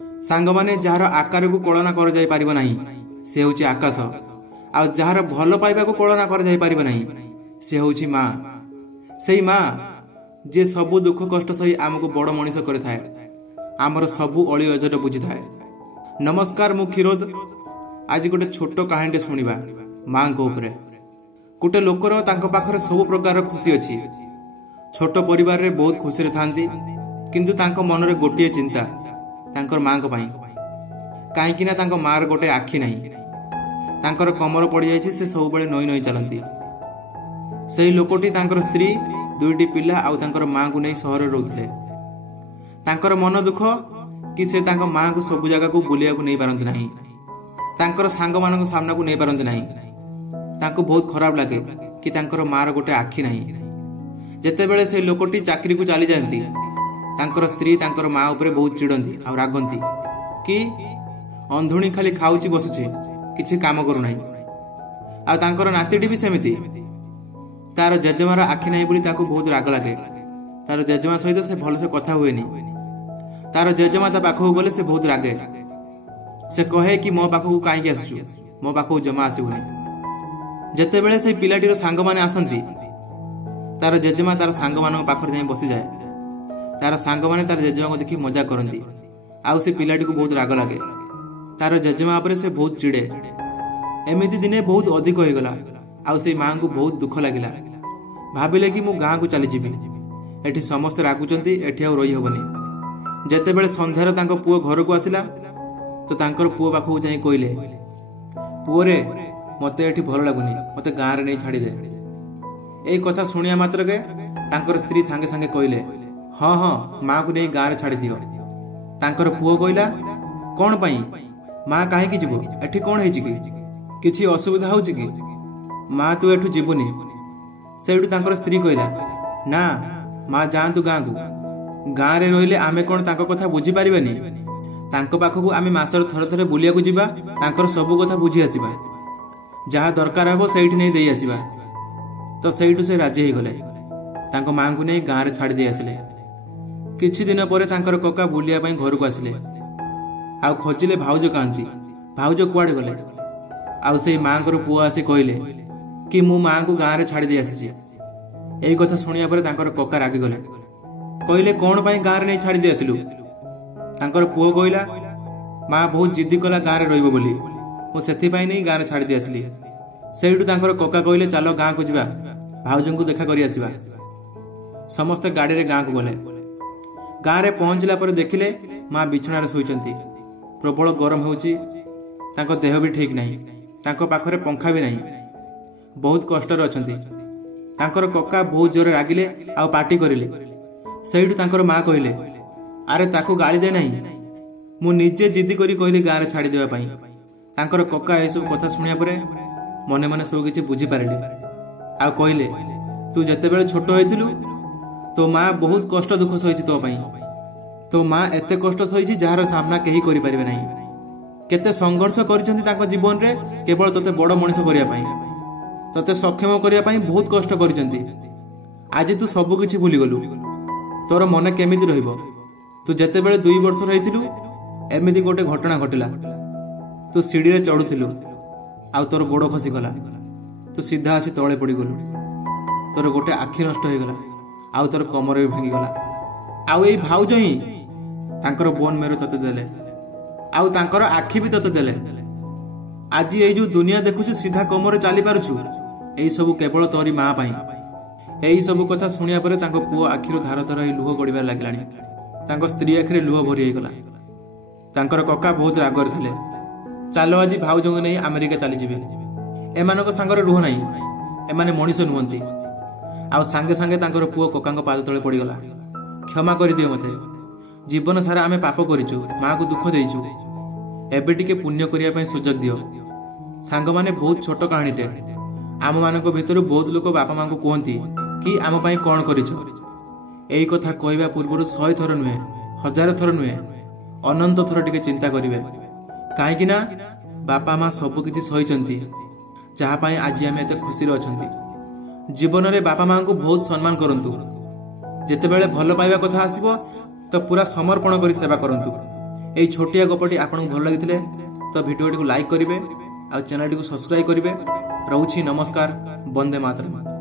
सांग माने जार आकार को कलना कर जाई परिबो नाही से होची आकाश आ जार भल पाइबा को कलना कर जाई परिबो नाही से होची माँ। सेई माँ जे सबु दुख कष्ट सही आमको बड़ मनीष करे आमर सबु अली अजट बुझी थाए। नमस्कार मु क्षीरोद। आज गोटे छोट कहानी शुणा माँ को उपरे। गोटे लोकर तांको पाखरे सब प्रकार खुशी अच्छी। छोट परिवार रे बहुत खुशी रे थांती किंतु तांको मन रे गोटे चिंता तांकर माँ को पाई कहीं ना तांको माँ रे गोटे आखि नहीं तांकर कमर पड़ जाइछि से सब बेले नई नई चलती। सही लोकटी तांकर स्त्री दुईटी पिला आउ तांकर माँ को नहीं सहर रोते तांकर मन दुख कि से तांको माँ को सब जगह को बुलिया को नहीं पारंती नहीं तांकर सांग मान सामना को नहीं पारंती नहीं। तांको बहुत खराब लगे कि तांकर माँ रो गोटे आखि नहीं। जेतेबेले से लोकटी चाकरी को चली जाती तांकर स्त्री तांकर माँ उपरे बहुत चिड़ती आ रागंती कि अंधुणी खाली खाऊची बसुची किछि काम करू नाही। आ तांकर नातीटी भी सेमिति तार जेजेमार आखि नहीं बोली ताको बहुत राग लगे। तार जेजेमा सहित से भल से कथा हुएनी। तार जेजेमा ता पाखକୁ गले से बहुत रागे। से कहे कि मो पाखକୁ काईकि आसु मो पाखକୁ जमा आसीबुनी। जेतेबेले से पिलाटीर सांग माने आसंती तार जेजेमा तार सांग मानक पाखर जाई बसी जाए। तार सांग माने तार जेजेमा को देखि मजा करंती आउ से पिलाटी को बहुत राग लगे। तार जेजेमा उपरे से बहुत चिड़े। एमिति दिने बहुत अधिक हो गला आउ से माँ को बहुत दुख लगिला। भाविले कि मु गाँ को चली जीवी एठी समस्त रागुचंती एठी आ रही हबनी। जेतेबेले संध्यार तांको पुओ घर को आसिला तो तांकर पुओ पाखକୁ जाई कहले पुओ रे मते एठी भल लागुनी मते गाँ रे नहीं छाड़ी दे। एई कथा सुनिया मात्र के तांकर स्त्री सांगे सांगे कहले हाँ हाँ माँ को नहीं गाँ रे छाड़ी दियो। तांकर पुओ कहला कौन पाई माँ काहे की जीवो एठी कौन हेछि कि किछि असुविधा होछि कि माँ तू एठू जीवुनी। सेठू तांकर स्त्री कहला ना माँ जातु गाँ को गाँ रे रहिले आमे कौन तांको कथा बुझी पारिबानी तांको पाखକୁ आमे मासर थरे थरे बुलिया को जीवा तांकर सब कथा बुझी आसीबा जहाँ दरकार हबो सेठी नहीं देई आसीबा। तो सेठू से राजी हो गले तांको माँ को नहीं गाँ रे छाड़ी दे आसिले। किछि दिन परे तांकर कका बुलिया पई घर को आसिले आउ खोजिले भाउज कांती भाउज कुआडे गले। आउ से माँ को पुओ आसी कहले कि मु माँ को गाँ रे छाड़ी दे आसी। एई कथा सुनिया परे तांकर कका रागी गले कहले कौन पाई गाँ रे नहीं छाड़ी दे आसिलु। तांकर पुओ कहला माँ बहुत जिद्दी कला गाँ रे रहिबो बोली मु सेथि पाई नहीं गाँ रे छाड़ी दे आसिली। सेठू तांकर कका कहले चलो गाँ को जिबा भाउजन को देखा करी आसीबा। समस्त गाड़ी रे गाँ को गले। गाँ रे पहुंचला पर देखिले माँ बिछना रे सोइचंती। प्रबल गरम होउची तांको देह भी ठीक नहीं तांको पाखरे पंखा भी नहीं बहुत कष्ट रे अछंती। तांकर कका बहुत जोर रागिले आ पार्टी करिले। सेठू तांकर माँ कहले अरे ताको गाली दे नहीं मु निजे जिद्दी करी कहली गाँ रे छाड़ी देवा पाई। तांकर कका ए सब कथा सुनिया परे मने मने सब किछि बुझी पारिले आ कहले तू जेतेबेले छोट होइथिलु तो माँ बहुत कष्ट दुख सहिछि तो पाई। तो माँ एते कष्ट सहिछि जार सामना केही करि परिबे नाही। केते संघर्ष करिसंती तांको जीवन रे केवल तोते बड़ मनीष करिया पाई तोते सक्षम करिया पाई बहुत कष्ट करिसंती। आज तू सब किछि भूली गलु तोर मन केमिति रहिबो। तू जेतेबेले 2 वर्ष रहिथिलु एमिति गोटे घटना घटिला। तू सीढ़ी रे चढ़ुथिलु आ तोर गोड़ खसी गला तू सीधा आसी तळे पड़ी गलु तोर गोटे आखि नष्ट हो गला आ तोर कमर भी भांगी गला। आउ एई भाउज ही तांकर बोन मेरो तते देले आउ तांकर आखि भी तते देले। आज ये जो दुनिया देखुछु सीधा कमरे चली पारुछु एई सब केवल तोरी माँ पाई। एई सब कथा सुनिया परे तांको पुओ आखिरो धार धार लुह गड़िबार लागलानी। तांको स्त्री आखिरे लुह भरी हो गला। तांकर कका बहुत रागर थिले चलो आज भाउज को नहीं अमेरिका चली जिबे एमानक सांगरे रुह नाही एमाने मनीष नुहंती। आ सांगे सांगे तांकर पुओ ककांको पाद तळे पड़ी गला क्षमा कर दियो मते जीवन सारा आमे पाप करिछु माँ को दुख देइछु एबे टिके पुण्य करिया पई सुजोग दियो। सांग माने बहुत छोट कहानीटे आम मानक भितर बहुत लोक बापा माँ को कहती कि आम पाई कौन करिछु। एई कथा कहवा पूर्व 100 थर नुहे 1000 थर नुहे अनंत थर टिके चिंता करिवे काहेकि ना बापा माँ सब किछि सहिचंती जहाँ पाई आज आम एते खुशी अछंती। जीवन रे बापा माँ को बहुत सम्मान करंतु। जेतेबेले भल पाइबा कथा आसीबो तो पूरा समर्पण करी सेवा करंतु। এই ଛୋଟିଆ ଗପଟି ଆପଣଙ୍କୁ ଭଲ ଲାଗିଥିଲେ ତ ଭିଡ଼ିଓଟିକୁ ଲାଇକ୍ କରିବେ ଆଉ ଚ୍ୟାନେଲଟିକୁ ସବସ୍କ୍ରାଇବ୍ କରିବେ। ରହୁଛି ନମସ୍କାର। ବନ୍ଦେ ମାତରମ୍।